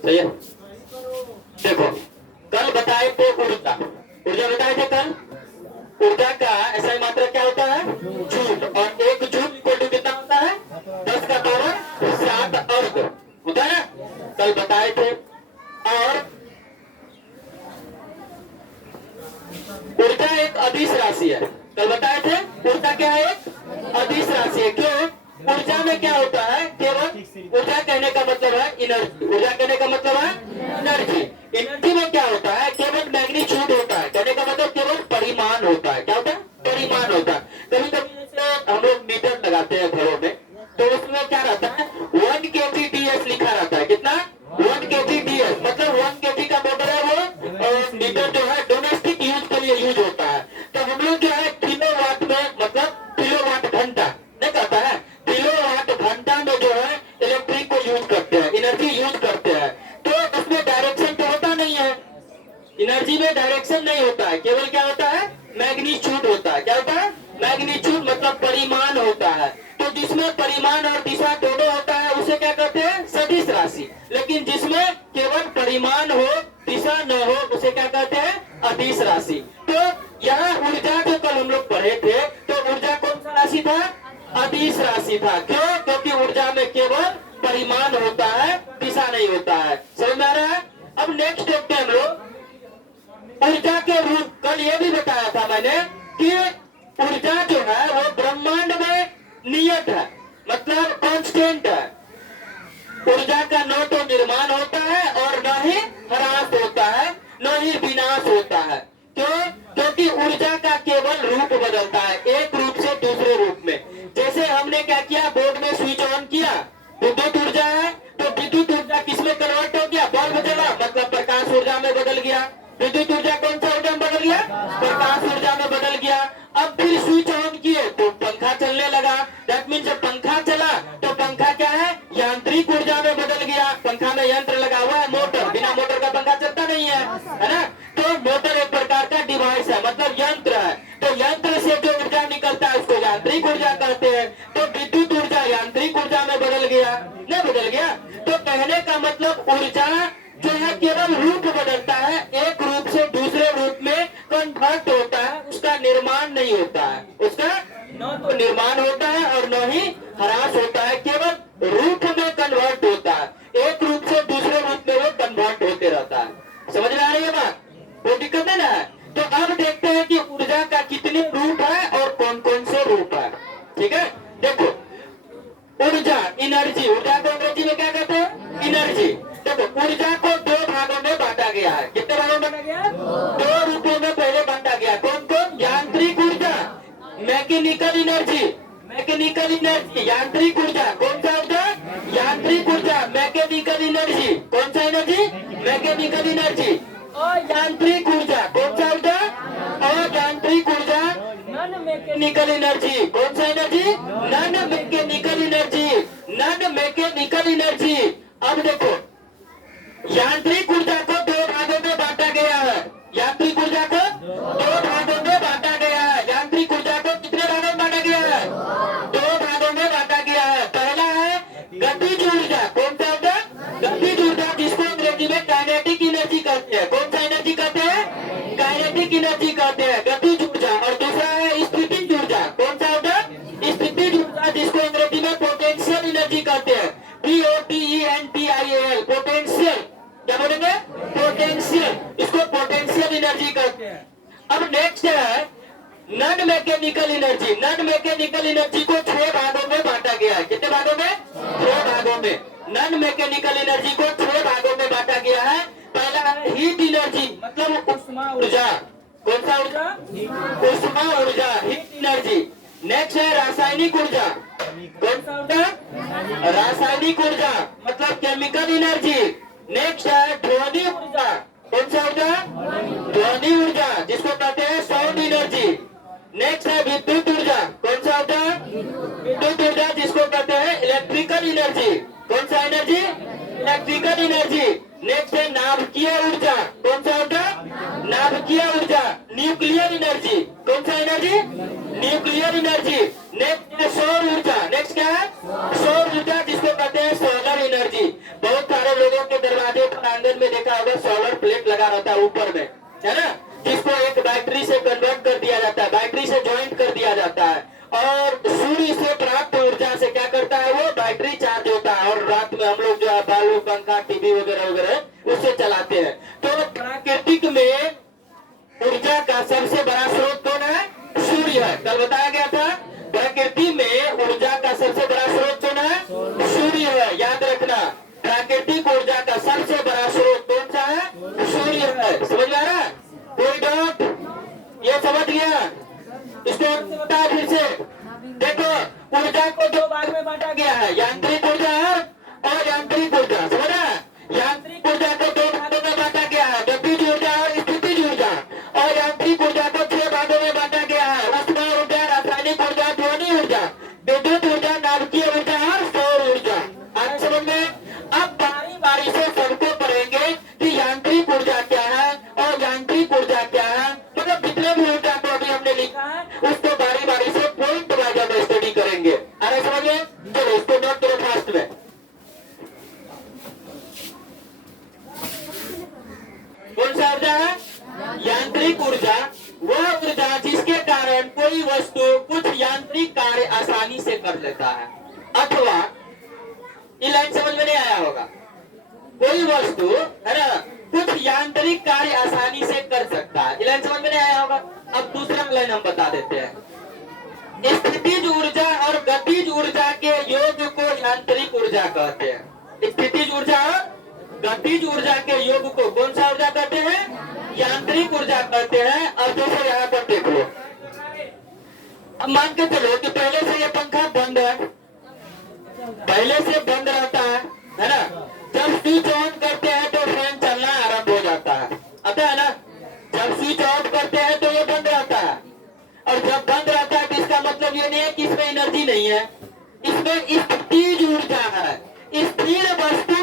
सही है। देखो कल बताए थे ऊर्जा, ऊर्जा बताए थे कल। ऊर्जा का ऐसा मात्रा क्या होता है? जूल। और एक जूल इक्वल टू कितना होता है? 10 का पावर 7 अर्ग होता है ना, कल बताए थे। और ऊर्जा एक अदिश राशि है, कल बताए थे। ऊर्जा क्या है? एक अदिश राशि है। क्यों? ऊर्जा में क्या होता है? केवल ऊर्जा कहने का मतलब है एनर्जी, ऊर्जा कहने का मतलब है एनर्जी। एनर्जी में क्या होता है? केवल मैग्नीट्यूड होता है, कहने का मतलब केवल परिमाण होता है। क्या होता है? परिमाण होता है। कभी कभी जैसे हम लोग मीटर लगाते हैं घरों में, तो उसमें क्या रहता है? 1 kgds लिखा रहता है। कितना? 1 kgds, मतलब 1 kg का मोटर है वो मीटर जो है डोमेस्टिक यूज के लिए यूज होता है। तो हम लोग जो है किलोवाट में, मतलब किलोवाट घंटा नहीं कहता है, किलोवाट घंटा में जो है इलेक्ट्रिक को यूज करते हैं, एनर्जी यूज करते हैं। तो उसमें डायरेक्शन तो होता नहीं है, एनर्जी में डायरेक्शन नहीं होता है, केवल क्या होता है? मैग्नीट्यूड होता है। क्या होता है? मैग्नीट्यूड मतलब परिमाण होता है। तो जिसमें परिमाण और दिशा दोनों होता है उसे क्या कहते हैं? सदिश राशि। लेकिन जिसमें केवल परिमाण हो दिशा न हो उसे क्या कहते हैं? अदिश राशि। तो यहाँ ऊर्जा जो कल हम लोग पढ़े थे, तो ऊर्जा कौन सा राशि था? अदिश राशि था। क्यों? क्योंकि ऊर्जा में केवल परिमाण होता है, दिशा नहीं होता है। समझ में आ रहा है? अब नेक्स्ट देखते हैं हम लोग ऊर्जा के रूप। कल ये भी बताया था मैंने कि ऊर्जा जो है वो ब्रह्मांड में नियत है, मतलब कांस्टेंट है। ऊर्जा का न तो निर्माण होता है और न ही ह्रास होता है, न ही विनाश होता है। क्यों? क्योंकि ऊर्जा का केवल रूप बदलता है, एक रूप से दूसरे रूप में। जैसे हमने क्या किया, बोर्ड में स्विच ऑन किया, विद्युत ऊर्जा है, तो विद्युत ऊर्जा किसमें कन्वर्ट हो गया? बल्ब जला, मतलब प्रकाश ऊर्जा में बदल गया। विद्युत ऊर्जा कौन सा ऊर्जा में बदल गया? प्रकाश ऊर्जा में बदल गया। अब फिर स्विच ऑन किए तो पंखा चलने लगा। दैट मीन जब पंखा चला तो पंखा क्या है? यांत्रिक ऊर्जा में बदल गया। पंखा में यंत्र लगा हुआ है, मोटर, बिना मोटर का पंखा चलता नहीं है ना। तो मोटर एक प्रकार का डिवाइस है, मतलब यंत्र है। तो यंत्र से जो ऊर्जा निकलता है उसको यांत्रिक ऊर्जा कहते हैं। तो विद्युत ऊर्जा यांत्रिक ऊर्जा में बदल गया, नहीं बदल गया? तो कहने का मतलब ऊर्जा जो है केवल रूप बदलता है, एक रूप से दूसरे रूप में कन्वर्ट होता है, उसका निर्माण नहीं होता है। उसका न तो निर्माण होता है और न ही ह्रास होता है, केवल रूप में कन्वर्ट होता है। एक रूप से दूसरे रूप में वो कन्वर्ट होते रहता है। समझ में आ रही है बात? कोई दिक्कत है ना? तो अब देखते हैं कि ऊर्जा का कितने रूप है और कौन कौन से रूप है। ठीक है, देखो ऊर्जा, एनर्जी। ऊर्जा को अंग्रेजी में क्या कहते हैं? एनर्जी। देखो ऊर्जा को दो भागों में बांटा गया है। कितने भागों में बांटा गया? दो रूपों में पहले बांटा गया। कौन कौन? यांत्रिक ऊर्जा, मैकेनिकल एनर्जी। मैकेनिकल एनर्जी, यांत्रिक ऊर्जा। कौन सा ऊर्जा? यांत्रिक ऊर्जा। मैकेनिकल एनर्जी, कौन सा एनर्जी? Mechanical energy. और यांत्रिक ऊर्जा, कौन सा ऊर्जा? और यांत्रिक ऊर्जा नॉन मैकेनिकल एनर्जी। कौन सा energy? Non mechanical energy, non mechanical energy. अब देखो यांत्रिक ऊर्जा को दो भागों में बांटा गया है। यांत्रिक ऊर्जा को दो भागों में बांटा गया है। यांत्रिक ऊर्जा को कितने भागों में बांटा गया है? दो भागों में बांटा गया है। पहला है गतिज ऊर्जा। कौन सा ऊर्जा? गतिज ऊर्जा, जिसको अंग्रेजी में काइनेटिक एनर्जी कहते हैं। कौन सा एनर्जी कहते हैं? काइनेटिक एनर्जी कहते हैं, गतिज ऊर्जा। और दूसरा है स्थितिज ऊर्जा। कौन सा ऊर्जा? स्थितिज ऊर्जा, जिसको अंग्रेजी में पोटेंशियल एनर्जी कहते हैं। POTENTIAL, potential. क्या बोलेंगे? पोटेंशियल, इसको पोटेंशियल एनर्जी कहते हैं। अब नेक्स्ट है non mechanical energy. Non mechanical energy को 6 भागों में बांटा गया है। कितने भागों में? 6 भागों में। नॉन मैकेनिकल एनर्जी को 6 भागों में बांटा गया है। पहला है हीट एनर्जी, मतलब ऊष्मा ऊर्जा। कौन सा ऊर्जा? ऊष्मा ऊर्जा, हीट एनर्जी। नेक्स्ट है रासायनिक ऊर्जा। कौन सा ऊर्जा? रासायनिक ऊर्जा, मतलब केमिकल एनर्जी। नेक्स्ट है ध्वनि ऊर्जा। कौन सा ऊर्जा? ध्वनि ऊर्जा, जिसको कहते हैं साउंड एनर्जी। नेक्स्ट है विद्युत ऊर्जा। कौन सा ऊर्जा? विद्युत ऊर्जा, जिसको कहते हैं इलेक्ट्रिकल एनर्जी। कौन सा एनर्जी? Electrical energy. नेक्स्ट है नाभिकीय ऊर्जा। कौन सा ऊर्जा? नाभिकीय ऊर्जा, न्यूक्लियर एनर्जी। कौन सा एनर्जी? Nuclear energy. नेक्स्ट है सौर ऊर्जा। नेक्स्ट क्या है? सौर ऊर्जा, जिसको कहते हैं सोलर एनर्जी। बहुत सारे लोगों के दरवाजे लगा रहता है ऊपर में, है ना, जिसको एक बैटरी से कन्वर्ट कर दिया जाता है, बैटरी से ज्वाइंट कर दिया जाता है, और सूर्य से प्राप्त ऊर्जा से क्या करता है, वो बैटरी चार्ज होता है, और रात में हम लोग जो है बालू पंखा टीवी वगैरह वगैरह उससे चलाते हैं। तो प्राकृतिक में ऊर्जा का सबसे बड़ा स्रोत कौन है, सूर्य है। कल बताया गया था प्रकृति में ऊर्जा का सबसे बड़ा स्रोत कौन है, सूर्य है। याद रखना, प्राकृतिक ऊर्जा का सबसे बड़ा स्रोत कौन सा है, सूर्य है। समझ में आ रहा है, कोई डाउट, ये समझ गया, इसको बता फिर से। देखो ऊर्जा को दो भाग में बांटा गया है, यांत्रिक ऊर्जा और यांत्रिक ऊर्जा। समझ रहा है, यांत्रिक ऊर्जा को दो भागों में बांटा गया है, गतिज ऊर्जा और स्थितिज ऊर्जा, और यांत्रिक ऊर्जा को 6 भागों में बांटा गया है, ऊष्मा ऊर्जा, रासायनिक ऊर्जा, ध्वनि ऊर्जा, विद्युत ऊर्जा, नाभिकीय ऊर्जा और सौर ऊर्जा। आज समझ में। अब बारी बारी से सबको पढ़ेंगे कि यांत्रिक ऊर्जा क्या है और यांत्रिक ऊर्जा क्या है, मतलब जितने भी ऊर्जा को अभी हमने लिखा है उसको बारी बारी से पॉइंट वाइज हम स्टडी करेंगे। अरे समझिए, चलो इसको नोट करो फास्ट में। कौन सा ऊर्जा है, यांत्रिक ऊर्जा, वह ऊर्जा जिसके कारण कोई वस्तु कुछ यांत्रिक कार्य आसानी से कर लेता है, अथवा ये लाइन समझ में नहीं आया होगा, कोई वस्तु है ना कुछ यांत्रिक कार्य आसानी से कर सकता है, ये लाइन समझ में नहीं आया होगा। अब दूसरा लाइन हम बता देते हैं। स्थितिज ऊर्जा और गतिज ऊर्जा के योग को यांत्रिक ऊर्जा कहते हैं। स्थितिज ऊर्जा और गतिज ऊर्जा के योग को कौन सा ऊर्जा कहते हैं, यांत्रिक ऊर्जा कहते हैं। अब देखो यहाँ पर देख लो, अब मान के चलो कि पहले से ये पंखा बंद है, पहले से बंद रहता है ना, जब स्विच ऑन करते हैं तो फैन चलना आरंभ हो जाता है, आता है ना, जब स्विच ऑफ करते हैं तो ये बंद रहता है, और जब बंद रहता है तो इसका मतलब ये नहीं है कि इसमें एनर्जी नहीं है, इसमें स्थितिज ऊर्जा है। स्थिर वस्तु